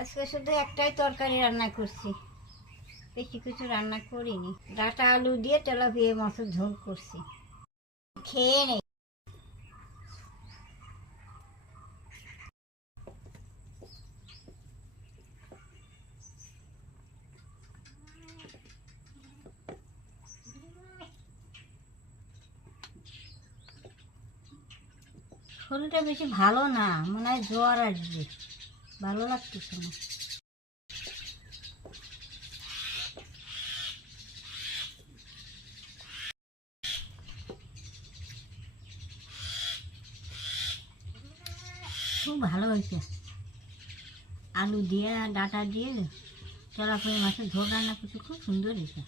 আজকে শুধু একটাই তরকারি রান্না করছি, বেশি কিছু রান্না করিনি। ডাঁটা আলু দিয়ে তেলাপিয়া মাছের ঝোল করছি, খেয়ে নেই। শরীরটা বেশি ভালো না, মনে হয় জ্বর আসবে, ভালো লাগতেছে না। খুব ভালো হয়েছে, আলু দিয়ে ডাঁটা দিয়ে তেলাপিয়া মাছের ঝোল রান্না করছি, খুব সুন্দর হয়েছে।